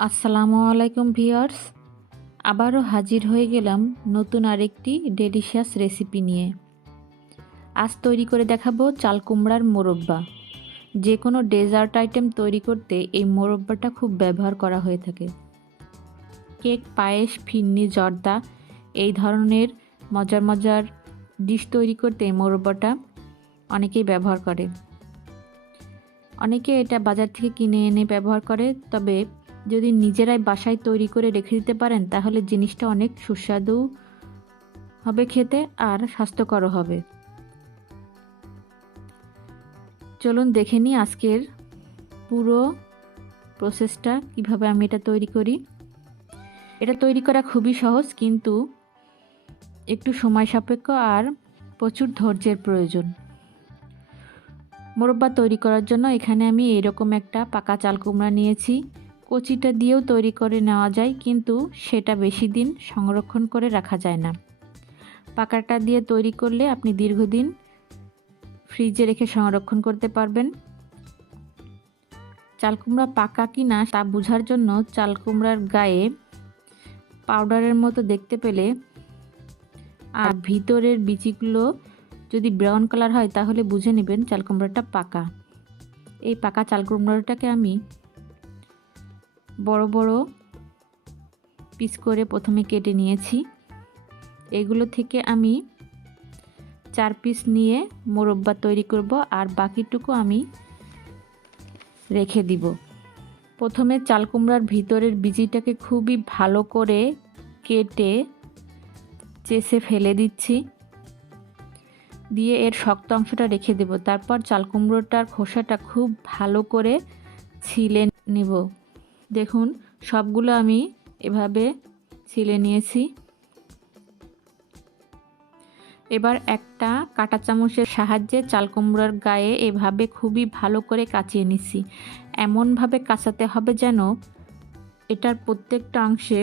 আসসালামু আলাইকুম ভিউয়ার্স, আবারও হাজির হয়ে গেলাম নতুন আরেকটি ডেলিশিয়াস রেসিপি নিয়ে। আজ তৈরি করে দেখাবো চাল কুমড়ার মোরব্বা। যে কোনো ডেজার্ট আইটেম তৈরি করতে এই মোরব্বাটা খুব ব্যবহার করা হয়ে থাকে। কেক, পায়েস, ফিরনি, জর্দা এই ধরনের মজার মজার ডিশ তৈরি করতে এই মোরব্বাটা অনেকেই ব্যবহার করে। অনেকে এটা বাজার থেকে কিনে এনে ব্যবহার করে, তবে যদি নিজেরাই বাসায় তৈরি করে রেখে দিতে পারেন তাহলে জিনিসটা অনেক সুস্বাদু হবে খেতে, আর স্বাস্থ্যকরও হবে। চলুন দেখে নিই আজকের পুরো প্রসেসটা, কিভাবে আমি এটা তৈরি করি। এটা তৈরি করা খুবই সহজ, কিন্তু একটু সময় সাপেক্ষ আর প্রচুর ধৈর্যের প্রয়োজন। মোরব্বা তৈরি করার জন্য এখানে আমি এরকম একটা পাকা চাল কুমড়া নিয়েছি। কচিটা দিয়েও তৈরি করে নেওয়া যায়, কিন্তু সেটা বেশি দিন সংরক্ষণ করে রাখা যায় না। পাকাটা দিয়ে তৈরি করলে আপনি দীর্ঘদিন ফ্রিজে রেখে সংরক্ষণ করতে পারবেন। চাল কুমড়া পাকা কি না তা বোঝার জন্য চাল কুমড়ার গায়ে পাউডারের মতো দেখতে পেলে আর ভিতরের বিচিগুলো যদি ব্রাউন কালার হয় তাহলে বুঝে নেবেন চাল কুমড়াটা পাকা। এই পাকা চাল কুমড়াটাকে আমি বড় বড় পিস করে প্রথমে কেটে নিয়েছি। এগুলো থেকে আমি 4 পিস নিয়ে মোরব্বা তৈরি করব, আর বাকিটুকু আমি রেখে দিব। প্রথমে চাল কুমড়ার ভিতরের বিচিটাকে খুবই ভালো করে কেটে চেষে ফেলে দিচ্ছি, দিয়ে এর শক্ত অংশটা রেখে দেব। তারপর চাল কুমড়োটার খোসাটা খুব ভালো করে ছিলে নেব। দেখুন, সবগুলো আমি এভাবে ছিলে নিয়েছি। এবার একটা কাঁটা চামচের সাহায্যে চাল কুমড়োর গায়ে এভাবে খুবই ভালো করে কাচিয়ে নিচ্ছি। এমনভাবে কাচাতে হবে যেন এটার প্রত্যেকটা অংশে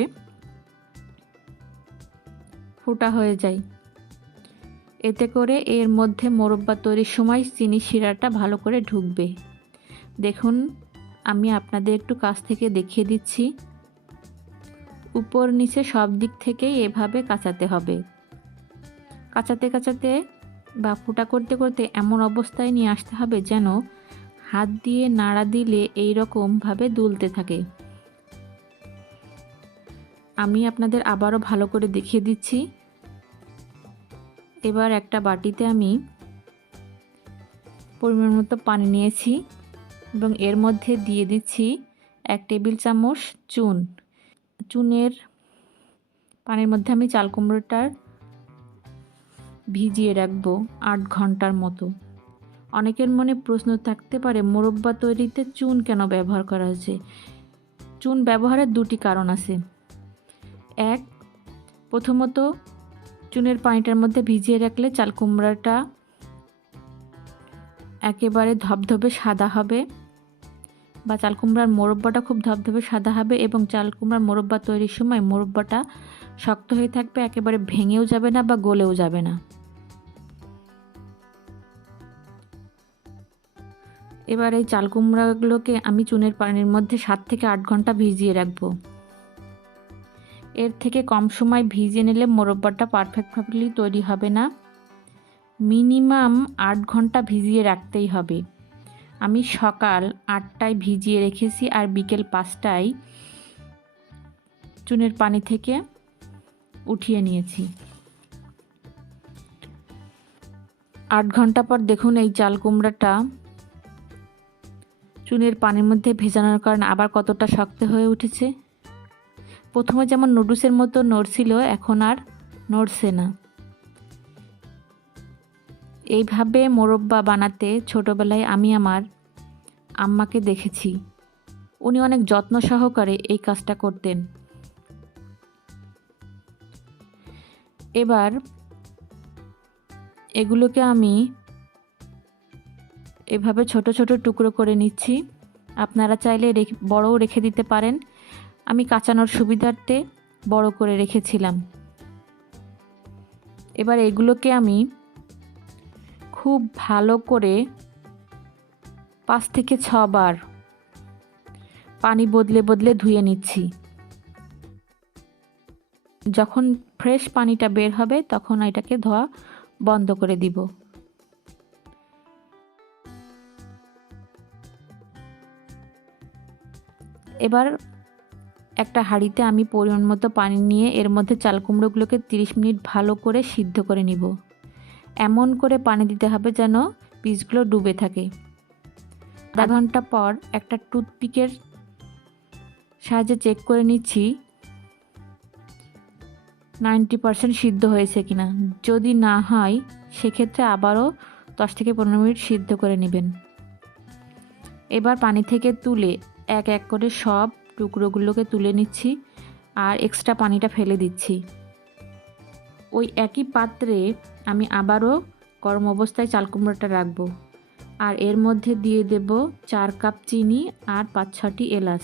ফোঁটা হয়ে যায়। এতে করে এর মধ্যে মোরব্বা তৈরির সময় চিনি শিরাটা ভালো করে ঢুকবে। দেখুন, আমি আপনাদের একটু কাছ থেকে দেখিয়ে দিচ্ছি। উপর নিচে সব দিক থেকেই এভাবে কাচাতে হবে। কাচাতে কাচাতে বা ফোঁটা করতে করতে এমন অবস্থায় নিয়ে আসতে হবে যেন হাত দিয়ে নাড়া দিলে এই রকমভাবে দুলতে থাকে। আমি আপনাদের আবারও ভালো করে দেখিয়ে দিচ্ছি। এবার একটা বাটিতে আমি পরিমাণ মতো পানি নিয়েছি এবং এর মধ্যে দিয়ে দিচ্ছি 1 টেবিল চামচ চুন। চুনের পানির মধ্যে আমি চাল কুমড়োটার ভিজিয়ে রাখবো 8 ঘন্টার মতো। অনেকের মনে প্রশ্ন থাকতে পারে, মোরব্বা তৈরিতে চুন কেন ব্যবহার করা হয়েছে? চুন ব্যবহারের 2টি কারণ আছে। এক, প্রথমত চুনের পানিটার মধ্যে ভিজিয়ে রাখলে চাল কুমড়াটা একেবারে ধবধবে সাদা হবে, বা চাল কুমড়ার মোরব্বাটা খুব ধবধবে সাদা হবে, এবং চাল কুমড়ার মোরব্বা তৈরির সময় মোরব্বাটা শক্ত হয়ে থাকবে, একেবারে ভেঙেও যাবে না বা গলেও যাবে না। এবার এই চাল কুমড়াগুলোকে আমি চুনের পানির মধ্যে 7 থেকে 8 ঘন্টা ভিজিয়ে রাখবো। এর থেকে কম সময় ভিজিয়ে নিলে মোরব্বাটা পারফেক্টলি তৈরি হবে না। মিনিমাম 8 ঘন্টা ভিজিয়ে রাখতেই হবে। আমি সকাল 8টায় ভিজিয়ে রেখেছি আর বিকেল 5টায় চুনের পানি থেকে উঠিয়ে নিয়েছি। 8 ঘন্টা পর দেখুন, এই চাল কুমড়াটা চুনের পানির মধ্যে ভেজানোর কারণে আবার কতটা শক্ত হয়ে উঠেছে। প্রথমে যেমন নুডলসের মতো নড়ছিল, এখন আর নড়ছে না। এইভাবে মোরব্বা বানাতে ছোটবেলায় আমি আমার আম্মাকে দেখেছি। উনি অনেক যত্ন সহকারে এই কাজটা করতেন। এবার এগুলোকে আমি এভাবে ছোট ছোট টুকরো করে নিচ্ছি। আপনারা চাইলে বড়ও রেখে দিতে পারেন। আমি কাচানোর সুবিধার্থে বড় করে রেখেছিলাম। এবার এগুলোকে আমি খুব ভালো করে 5 থেকে 6 বার পানি বদলে বদলে ধুয়ে নিচ্ছি। যখন ফ্রেশ পানিটা বের হবে তখন এটাকে ধোয়া বন্ধ করে দিব। এবার একটা হাঁড়িতে আমি পরিমাণ মতো পানি নিয়ে এর মধ্যে চাল কুমড়োগুলোকে 30 মিনিট ভালো করে সিদ্ধ করে নিব। এমন করে পানি দিতে হবে যেন পিসগুলো ডুবে থাকে। আধা ঘন্টা পর একটা টুথপিকের সাহায্যে চেক করে নিচ্ছি 90% সিদ্ধ হয়েছে কিনা। যদি না হয় সেক্ষেত্রে আবারও 10 থেকে 15 মিনিট সিদ্ধ করে নেবেন। এবার পানি থেকে তুলে এক এক করে সব টুকরোগুলোকে তুলে নিচ্ছি আর এক্সট্রা পানিটা ফেলে দিচ্ছি। ওই একই পাত্রে আমি আবারও গরম অবস্থায় চাল কুমড়োটা রাখবো আর এর মধ্যে দিয়ে দেব 4 কাপ চিনি আর 5-6টি এলাচ।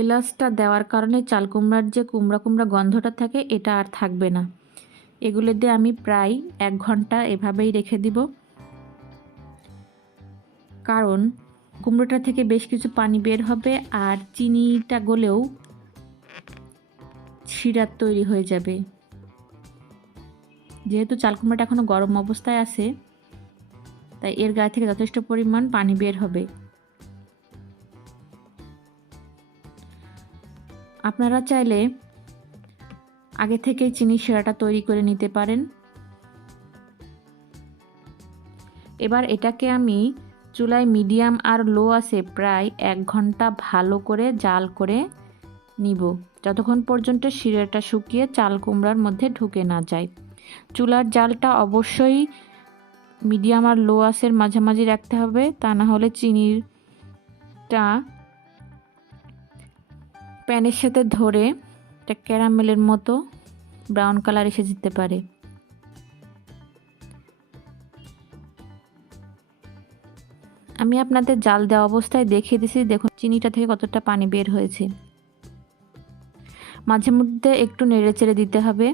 এলাচটা দেওয়ার কারণে চাল কুমড়ার যে কুমড়া কুমড়া গন্ধটা থাকে এটা আর থাকবে না। এগুলো দিয়ে আমি প্রায় 1 ঘন্টা এভাবেই রেখে দিব, কারণ কুমড়োটা থেকে বেশ কিছু পানি বের হবে আর চিনিটা গলেও শিরা তৈরি হয়ে যাবে। যেহেতু চাল কুমড়াটা এখনও গরম অবস্থায় আছে তাই এর গায়ে থেকে যথেষ্ট পরিমাণ পানি বের হবে। আপনারা চাইলে আগে থেকেই চিনি শিরাটা তৈরি করে নিতে পারেন। এবার এটাকে আমি চুলায় মিডিয়াম আর লো আছে প্রায় 1 ঘন্টা ভালো করে জাল করে নিব, যতক্ষণ পর্যন্ত শিরাটা শুকিয়ে চাল কুমড়ার মধ্যে ঢুকে না যায়। চুলার জালটা অবশ্যই মিডিয়াম আর লো আঁচের মাঝামাঝি রাখতে হবে, তা না হলে চিনিটা প্যানের সাথে ধরে একটা ক্যারামেলের মতো ব্রাউন কালার এসে যেতে পারে। আমি আপনাদের জাল দেওয়া অবস্থায় দেখিয়ে দিছি, দেখুন চিনিটা থেকে কতটা পানি বের হয়েছে। মাঝে মধ্যে একটু নেড়ে চেড়ে দিতে হবে,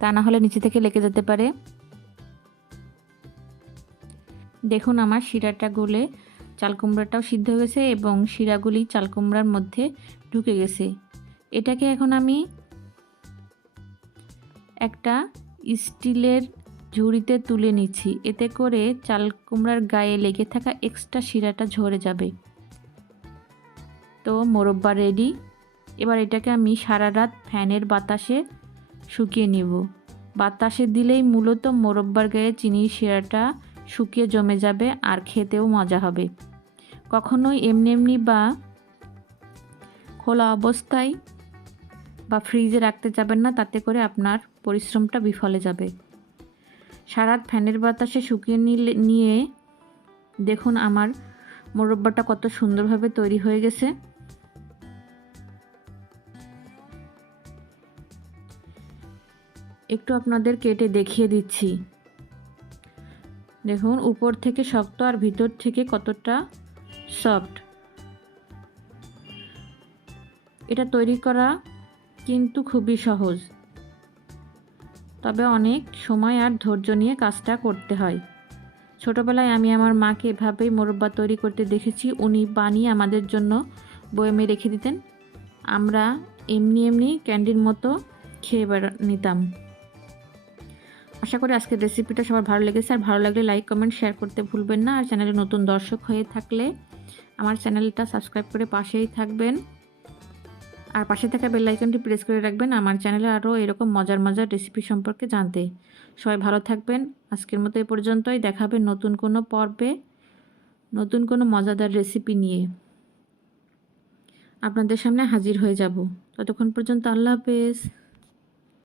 তা না হলে নিচে থেকে লেগে যেতে পারে। দেখুন আমার শিরাটা গলে চাল কুমড়াটাও সিদ্ধ হয়ে গেছে এবং শিরাগুলি চাল কুমড়ার মধ্যে ঢুকে গেছে। এটাকে এখন আমি একটা স্টিলের ঝুড়িতে তুলে নিচ্ছি, এতে করে চাল কুমড়ার গায়ে লেগে থাকা এক্সট্রা শিরাটা ঝরে যাবে। তো মোরব্বা রেডি। এবার এটাকে আমি সারা রাত ফ্যানের বাতাসে শুকিয়ে নিব। বাতাসে দিলেই মূলত মোরব্বার গায়ে চিনির শিরাটা শুকিয়ে জমে যাবে আর খেতেও মজা হবে। কখনোই এমনি এমনি বা খোলা অবস্থায় বা ফ্রিজে রাখতে যাবেন না, তাতে করে আপনার পরিশ্রমটা বিফলে যাবে। সারা রাত ফ্যানের বাতাসে শুকিয়ে নিয়ে দেখুন আমার মোরব্বাটা কত সুন্দরভাবে তৈরি হয়ে গেছে। একটু আপনাদের কেটে দেখিয়ে দিচ্ছি। দেখুন উপর থেকে শক্ত আর ভিতর থেকে কতটা সফট। এটা তৈরি করা কিন্তু খুবই সহজ, তবে অনেক সময় আর ধৈর্য নিয়ে কাজটা করতে হয়। ছোটোবেলায় আমি আমার মাকে এভাবেই মোরব্বা তৈরি করতে দেখেছি। উনি বানিয়ে আমাদের জন্য বয়মে রেখে দিতেন, আমরা এমনি এমনি ক্যান্ডির মতো খেয়ে নিতাম। আশা করি আজকের রেসিপিটা সবার ভালো লেগেছে, আর ভালো লাগলে লাইক কমেন্ট শেয়ার করতে ভুলবেন না। আর চ্যানেলে নতুন দর্শক হয়ে থাকলে আমার চ্যানেলটা সাবস্ক্রাইব করে পাশেই থাকবেন, আর পাশে থাকা বেল আইকনটি প্রেস করে রাখবেন আমার চ্যানেলে আরও এরকম মজার মজার রেসিপি সম্পর্কে জানতে। সবাই ভালো থাকবেন। আজকের মতো এই পর্যন্তই। দেখা হবে নতুন কোনো পর্বে নতুন কোনো মজাদার রেসিপি নিয়ে আপনাদের সামনে হাজির হয়ে যাব। ততক্ষণ পর্যন্ত আল্লাহ হাফেজ।